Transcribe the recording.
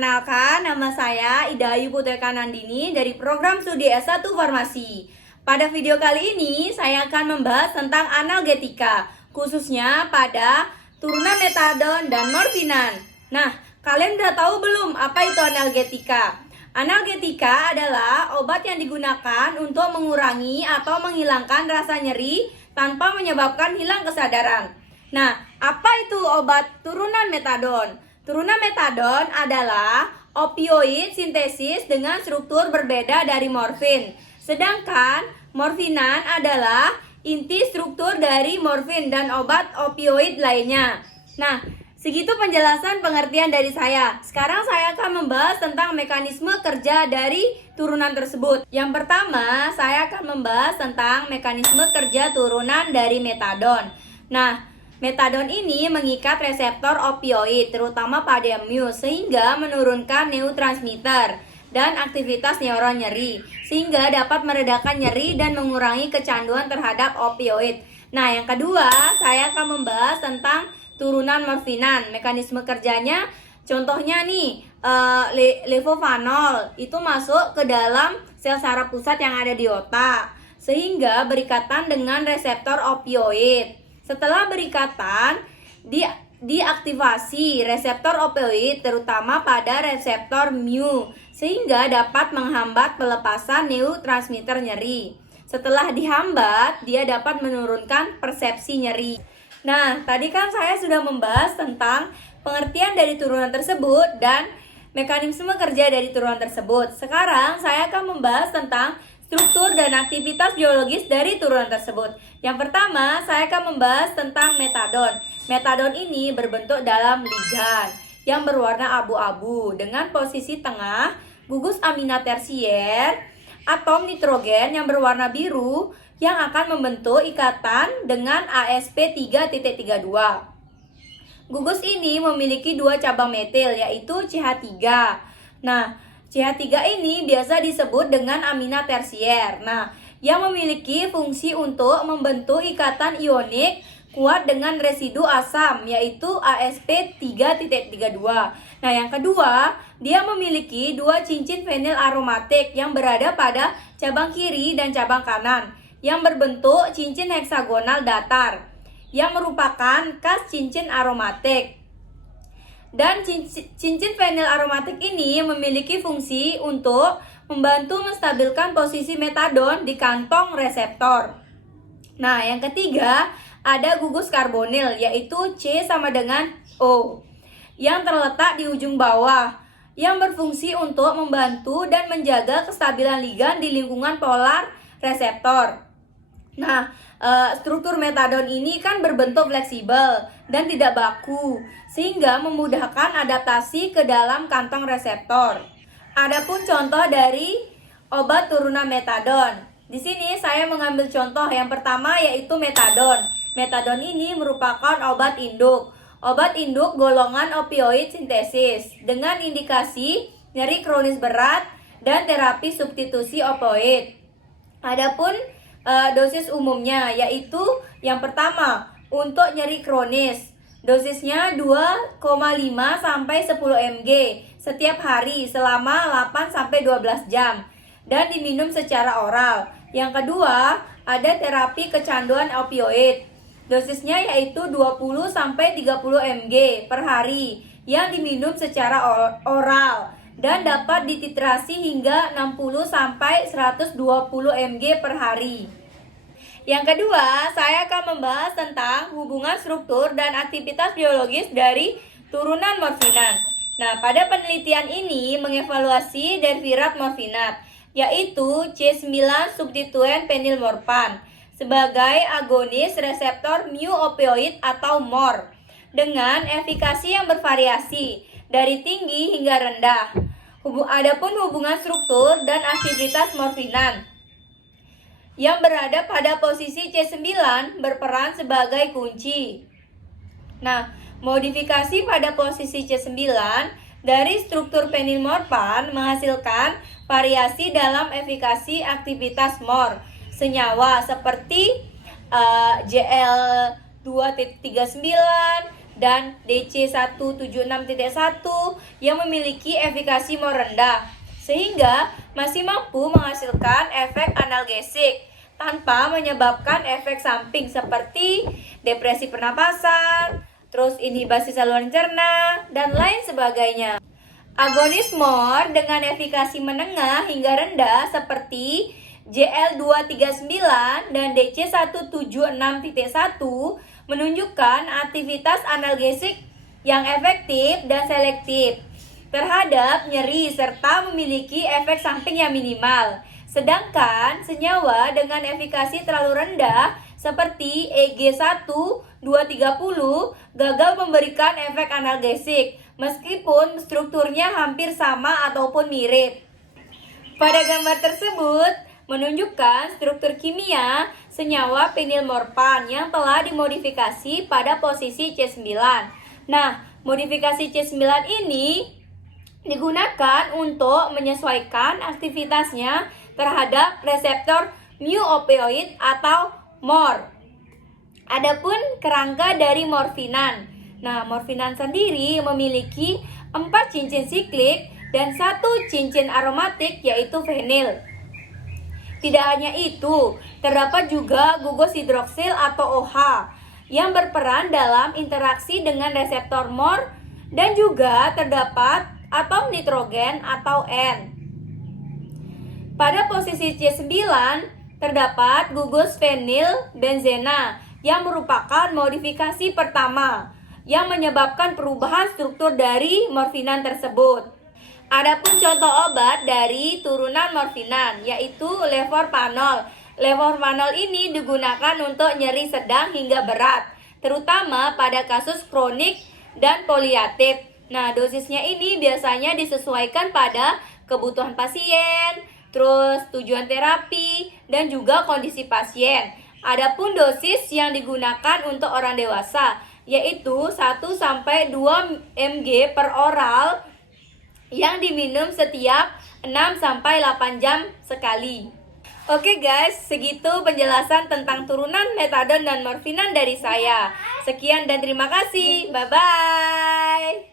Perkenalkan, nama saya Ida Ayu Putri Kanandini dari program studi S1 Farmasi. Pada video kali ini, saya akan membahas tentang analgetika, khususnya pada turunan metadon dan morfinan. Nah, kalian udah tahu belum apa itu analgetika? Analgetika adalah obat yang digunakan untuk mengurangi atau menghilangkan rasa nyeri tanpa menyebabkan hilang kesadaran. Nah, apa itu obat turunan metadon? Turunan metadon adalah opioid sintesis dengan struktur berbeda dari morfin. Sedangkan morfinan adalah inti struktur dari morfin dan obat opioid lainnya. Nah, segitu penjelasan pengertian dari saya. Sekarang saya akan membahas tentang mekanisme kerja dari turunan tersebut. Yang pertama, saya akan membahas tentang mekanisme kerja turunan dari metadon. Nah, metadon ini mengikat reseptor opioid, terutama pada mu, sehingga menurunkan neurotransmitter dan aktivitas neuron nyeri, sehingga dapat meredakan nyeri dan mengurangi kecanduan terhadap opioid. Nah, yang kedua, saya akan membahas tentang turunan morfinan. Mekanisme kerjanya, contohnya nih, levovanol itu masuk ke dalam sel saraf pusat yang ada di otak, sehingga berikatan dengan reseptor opioid. Setelah berikatan, diaktifasi reseptor opioid terutama pada reseptor mu, sehingga dapat menghambat pelepasan neurotransmitter nyeri. Setelah dihambat, dia dapat menurunkan persepsi nyeri. Nah, tadi kan saya sudah membahas tentang pengertian dari turunan tersebut dan mekanisme kerja dari turunan tersebut. Sekarang saya akan membahas tentang struktur dan aktivitas biologis dari turunan tersebut. Yang pertama, saya akan membahas tentang metadon. Metadon ini berbentuk dalam ligan yang berwarna abu-abu dengan posisi tengah, gugus amina tersier, atom nitrogen yang berwarna biru yang akan membentuk ikatan dengan AsP3.32. Gugus ini memiliki dua cabang metil, yaitu CH3. Nah, CH3 ini biasa disebut dengan amina tersier. Nah, yang memiliki fungsi untuk membentuk ikatan ionik kuat dengan residu asam, yaitu AsP3.32. Nah, yang kedua, dia memiliki dua cincin fenil aromatik yang berada pada cabang kiri dan cabang kanan, yang berbentuk cincin heksagonal datar, yang merupakan khas cincin aromatik. Dan cincin fenil aromatik ini memiliki fungsi untuk membantu menstabilkan posisi metadon di kantong reseptor. Nah, yang ketiga, ada gugus karbonil, yaitu C sama dengan O, yang terletak di ujung bawah, yang berfungsi untuk membantu dan menjaga kestabilan ligan di lingkungan polar reseptor. Nah, struktur metadon ini kan berbentuk fleksibel dan tidak baku, sehingga memudahkan adaptasi ke dalam kantong reseptor. Adapun contoh dari obat turunan metadon. Di sini saya mengambil contoh yang pertama, yaitu metadon. Metadon ini merupakan obat induk. Obat induk golongan opioid sintesis dengan indikasi nyeri kronis berat dan terapi substitusi opioid. Adapun dosis umumnya, yaitu yang pertama untuk nyeri kronis, dosisnya 2,5 sampai 10 mg setiap hari selama 8 sampai 12 jam dan diminum secara oral. Yang kedua, ada terapi kecanduan opioid. Dosisnya yaitu 20 sampai 30 mg per hari yang diminum secara oral dan dapat dititrasi hingga 60 sampai 120 mg per hari. Yang kedua, saya akan membahas tentang hubungan struktur dan aktivitas biologis dari turunan morfinan. Nah, pada penelitian ini mengevaluasi dervirat morfinat, yaitu C9 substituen penilmorfan sebagai agonis reseptor mu opioid atau MOR dengan efikasi yang bervariasi dari tinggi hingga rendah. Adapun hubungan struktur dan aktivitas morfinan yang berada pada posisi C9 berperan sebagai kunci. Nah, modifikasi pada posisi C9 dari struktur penilmorfan menghasilkan variasi dalam efikasi aktivitas MOR senyawa seperti JL2.39, dan DC176.1 yang memiliki efikasi MOR rendah, sehingga masih mampu menghasilkan efek analgesik tanpa menyebabkan efek samping seperti depresi pernapasan, terus inhibisi saluran cerna, dan lain sebagainya. Agonis MOR dengan efikasi menengah hingga rendah seperti JL239 dan DC176.1 menunjukkan aktivitas analgesik yang efektif dan selektif terhadap nyeri serta memiliki efek samping yang minimal. Sedangkan senyawa dengan efikasi terlalu rendah seperti EG1-230 gagal memberikan efek analgesik meskipun strukturnya hampir sama ataupun mirip. Pada gambar tersebut menunjukkan struktur kimia senyawa penilmorfan yang telah dimodifikasi pada posisi C9. Nah, modifikasi C9 ini digunakan untuk menyesuaikan aktivitasnya terhadap reseptor mu opioid atau MOR. Adapun kerangka dari morfinan. Nah, morfinan sendiri memiliki 4 cincin siklik dan 1 cincin aromatik yaitu fenil. Tidak hanya itu, terdapat juga gugos hidroksil atau OH yang berperan dalam interaksi dengan reseptor MOR dan juga terdapat atom nitrogen atau N. Pada posisi C9 terdapat gugos fenil benzena yang merupakan modifikasi pertama yang menyebabkan perubahan struktur dari morfinan tersebut. Adapun contoh obat dari turunan morfinan yaitu levorpanol. Levorpanol ini digunakan untuk nyeri sedang hingga berat, terutama pada kasus kronik dan poliatif. Nah, dosisnya ini biasanya disesuaikan pada kebutuhan pasien, terus tujuan terapi, dan juga kondisi pasien. Adapun dosis yang digunakan untuk orang dewasa yaitu 1-2 mg per oral yang diminum setiap 6-8 jam sekali. Oke guys, segitu penjelasan tentang turunan metadon dan morfinan dari saya. Sekian dan terima kasih. Bye-bye.